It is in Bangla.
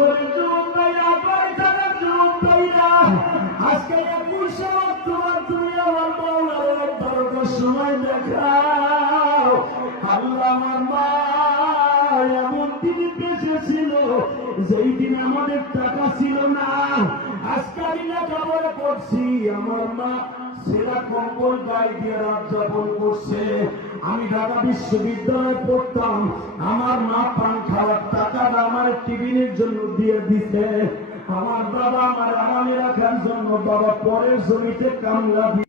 শহরের যুবক ভাইরা, বাড়ি থাকার যুবক ভাইরা, আজকে 21 অক্টোবর তুমি আমার মাওলার দরবার সময় দেখাও। আল্লাহ, আমার মা এমন দিনে বেঁচে ছিল যেই দিন আমাদের টাকা ছিল না। আজকে আমি লেখাপড়া করছি, আমার মা সেরা কম্বল গায়ে দিয়ে রাত যাপন করছে। আমি ঢাকা বিশ্ববিদ্যালয়ে পড়তাম, আমার মা পান খাওয়ার টাকাটা আমার টিফিনের জন্য দিয়ে দিতে। আমার বাবা আমার আরামে রাখার জন্য বাবা পরের জমিতে কামলা